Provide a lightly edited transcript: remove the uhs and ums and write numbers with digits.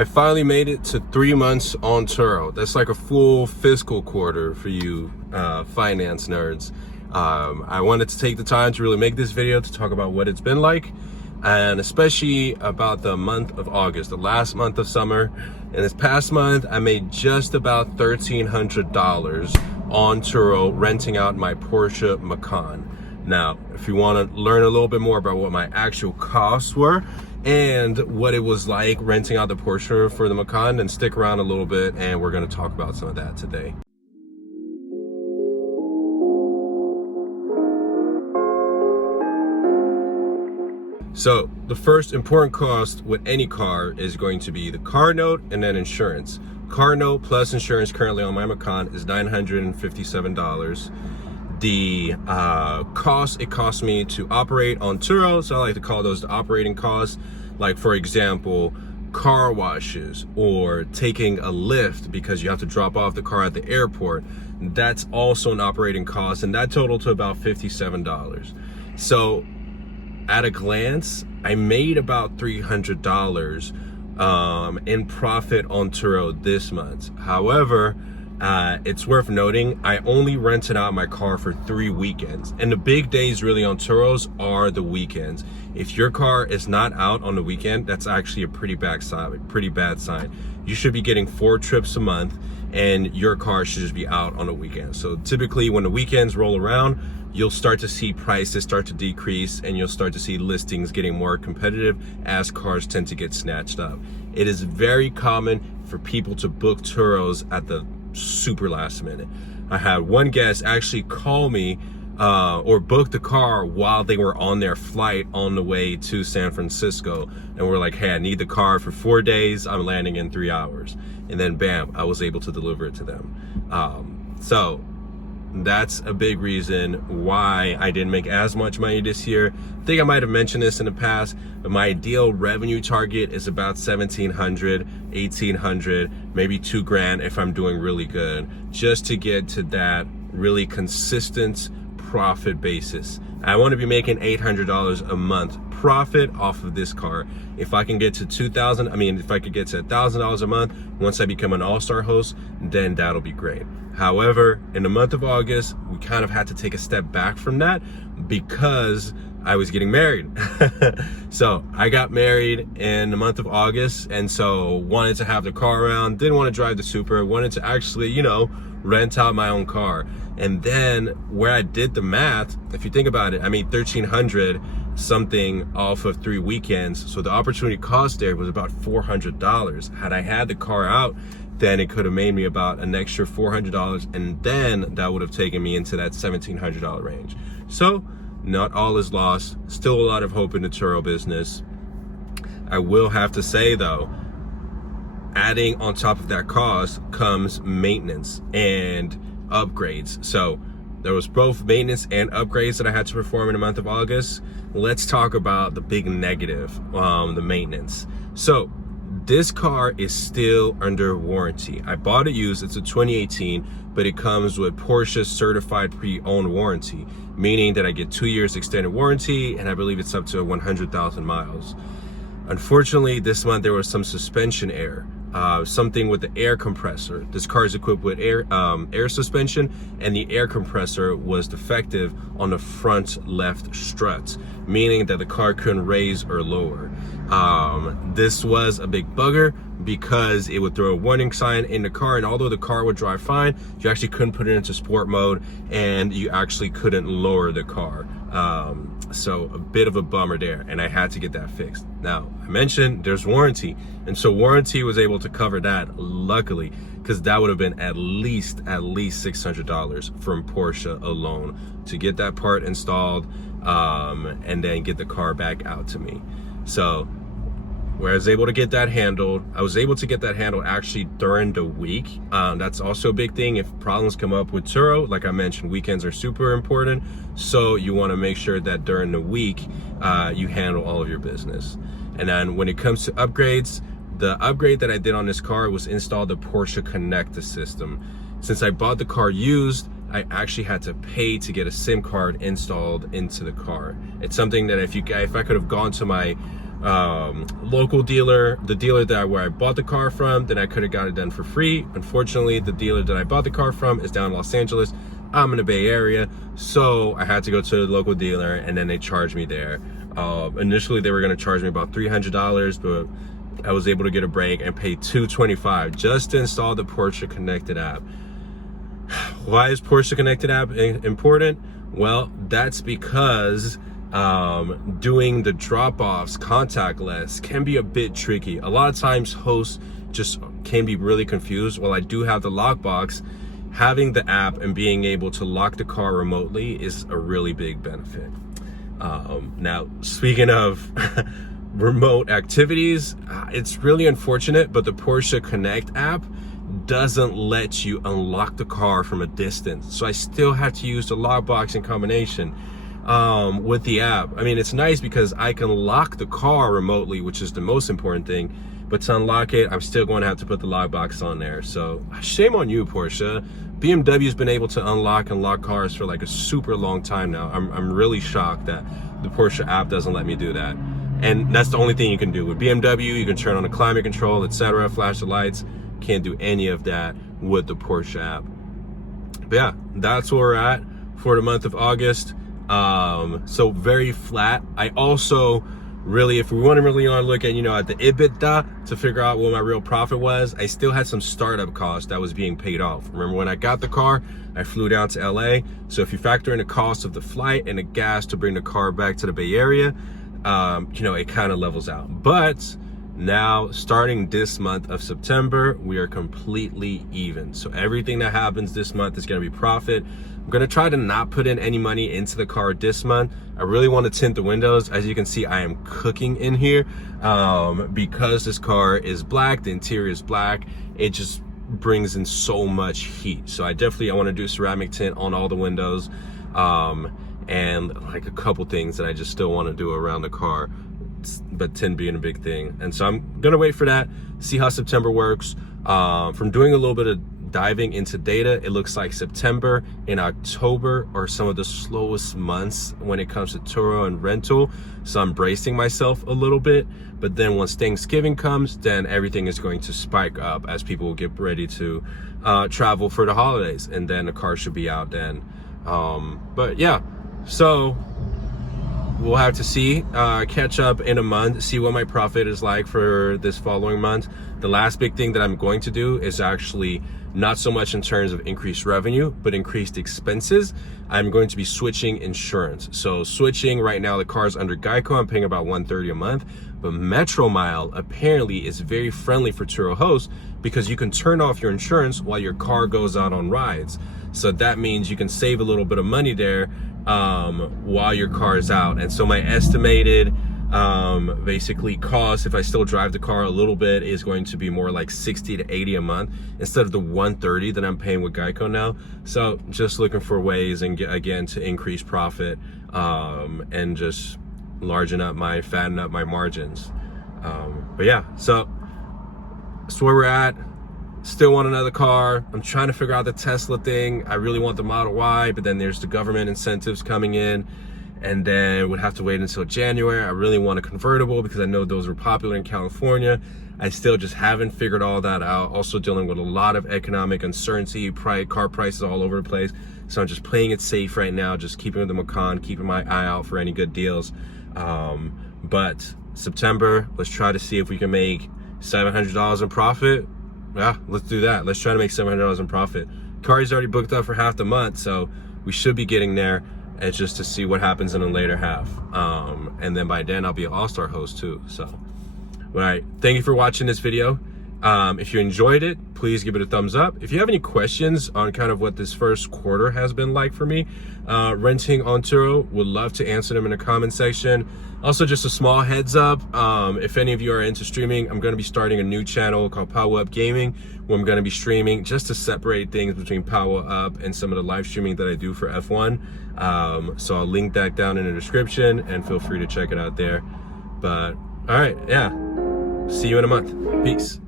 I finally made it to 3 months on Turo. That's like a full fiscal quarter for you finance nerds. I wanted to take the time to really make this video to talk about what it's been like, and especially about the month of August, the last month of summer. And this past month, I made just about $1,300 on Turo renting out my Porsche Macan. Now, if you want to learn a little bit more about what my actual costs were and what it was like renting out the Porsche for the Macan, then stick around a little bit and we're going to talk about some of that today. So the first important cost with any car is going to be the car note and then insurance. Car note plus insurance currently on my Macan is $957. The cost it cost me to operate on Turo, so I like to call those the operating costs, like for example car washes or taking a lift because you have to drop off the car at the airport. That's also an operating cost, and that totaled to about $57. So at a glance, I made about $300 in profit on Turo this month. However, it's worth noting, I only rented out my car for 3 weekends, and the big days really on Turos are the weekends. If your car is not out on the weekend, that's actually a pretty bad sign. You should be getting 4 trips a month, and your car should just be out on the weekend. So typically when the weekends roll around, you'll start to see prices start to decrease, and you'll start to see listings getting more competitive as cars tend to get snatched up. It is very common for people to book Turos at the super last minute. I had one guest actually call me or book the car while they were on their flight on the way to San Francisco, and we're like, hey, I need the car for 4 days, I'm landing in 3 hours, and then bam, I was able to deliver it to them. So that's a big reason why I didn't make as much money this year. I think I might have mentioned this in the past, but my ideal revenue target is about $1,700, $1,800, maybe $2,000 if I'm doing really good, just to get to that really consistent profit basis. I want to be making $800 a month profit off of this car. If I can get to if I could get to $1,000 a month once I become an all-star host, then that'll be great. However, in the month of August, we kind of had to take a step back from that because I was getting married. So I got married in the month of August, and so wanted to have the car around, didn't want to drive the Supra, wanted to actually, rent out my own car. And then where I did the math, if you think about it, I made $1,300 something off of 3 weekends. So the opportunity cost there was about $400. Had I had the car out, then it could have made me about an extra $400, and then that would have taken me into that $1,700 range. So not all is lost. Still a lot of hope in the Turo business. I will have to say though, adding on top of that cost comes maintenance and upgrades. So there was both maintenance and upgrades that I had to perform in the month of August. Let's talk about the big negative, the maintenance. So this car is still under warranty. I bought it used, it's a 2018, but it comes with Porsche certified pre-owned warranty, meaning that I get 2 years extended warranty, and I believe it's up to 100,000 miles. Unfortunately, this month there was some suspension error, something with the air compressor. This car is equipped with air suspension, and the air compressor was defective on the front left strut, meaning that the car couldn't raise or lower. This was a big bugger because it would throw a warning sign in the car, and although the car would drive fine, you actually couldn't put it into sport mode, and you actually couldn't lower the car. So a bit of a bummer there, and I had to get that fixed. Now, I mentioned there's warranty, and so warranty was able to cover that, luckily, because that would have been at least $600 from Porsche alone to get that part installed, and then get the car back out to me. So where I was able to get that handled, I was able to get that handled actually during the week. That's also a big thing. If problems come up with Turo, like I mentioned, weekends are super important. So you want to make sure that during the week, you handle all of your business. And then when it comes to upgrades, the upgrade that I did on this car was install the Porsche Connect system. Since I bought the car used, I actually had to pay to get a SIM card installed into the car. It's something that if I could have gone to my local dealer, the dealer where I bought the car from, then I could have got it done for free. Unfortunately, the dealer that I bought the car from is down in Los Angeles. I'm in the Bay Area, so I had to go to the local dealer, and then they charged me there. Initially, they were going to charge me about $300, but I was able to get a break and pay $225 just to install the Porsche Connected app. Why is Porsche Connected app important? Well, that's because doing the drop-offs contactless can be a bit tricky. A lot of times hosts just can be really confused. While I do have the lockbox, having the app and being able to lock the car remotely is a really big benefit. Now, speaking of remote activities, it's really unfortunate, but the Porsche Connect app doesn't let you unlock the car from a distance. So I still have to use the lockbox in combination with the app. I mean, it's nice because I can lock the car remotely, which is the most important thing, but to unlock it, I'm still going to have to put the lockbox on there. So shame on you, Porsche. BMW's been able to unlock and lock cars for like a super long time now. I'm really shocked that the Porsche app doesn't let me do that. And that's the only thing you can do with BMW. You can turn on the climate control, etc., flash the lights. Can't do any of that with the Porsche app. But yeah, that's where we're at for the month of August. So very flat. I also really, if we want to really look at, at the EBITDA to figure out what my real profit was, I still had some startup costs that was being paid off. Remember when I got the car, I flew down to LA. So if you factor in the cost of the flight and the gas to bring the car back to the Bay Area, it kind of levels out. But now, starting this month of September, we are completely even. So everything that happens this month is going to be profit. I'm going to try to not put in any money into the car this month. I really want to tint the windows. As you can see, I am cooking in here because this car is black. The interior is black. It just brings in so much heat. So I want to do ceramic tint on all the windows and like a couple things that I just still want to do around the car. But tint being a big thing. And so I'm gonna wait for that, see how September works. From doing a little bit of diving into data, it looks like September and October are some of the slowest months when it comes to Turo and rental. So I'm bracing myself a little bit, but then once Thanksgiving comes, then everything is going to spike up as people will get ready to travel for the holidays, and then the car should be out then. But yeah, so we'll have to see, catch up in a month, see what my profit is like for this following month. The last big thing that I'm going to do is actually not so much in terms of increased revenue, but increased expenses. I'm going to be switching insurance. So switching right now, the car's under Geico, I'm paying about $130 a month, but Metro Mile apparently is very friendly for Turo hosts because you can turn off your insurance while your car goes out on rides. So that means you can save a little bit of money there while your car is out. And so my estimated basically cost, if I still drive the car a little bit, is going to be more like 60 to 80 a month instead of the 130 that I'm paying with Geico now. So just looking for ways, and again, to increase profit and just fatten up my margins. But yeah, so that's where we're at. Still want another car. I'm trying to figure out the Tesla thing. I really want the Model Y, but then there's the government incentives coming in, and then would have to wait until January. I really want a convertible because I know those were popular in California. I still just haven't figured all that out. Also dealing with a lot of economic uncertainty, car prices all over the place. So I'm just playing it safe right now, just keeping with the Macan, keeping my eye out for any good deals. But September, let's try to see if we can make $700 in profit. Yeah, let's do that. Let's try to make $700 in profit. Car is already booked up for half the month, so we should be getting there. It's just to see what happens in the later half. And then by then, I'll be an all-star host too. So, all right. Thank you for watching this video. If you enjoyed it, please give it a thumbs up. If you have any questions on kind of what this first quarter has been like for me, renting on Turo, would love to answer them in the comment section. Also, just a small heads up, if any of you are into streaming, I'm going to be starting a new channel called Powaup Gaming, where I'm going to be streaming just to separate things between Powaup and some of the live streaming that I do for F1. So I'll link that down in the description, and feel free to check it out there. But all right, yeah, see you in a month. Peace.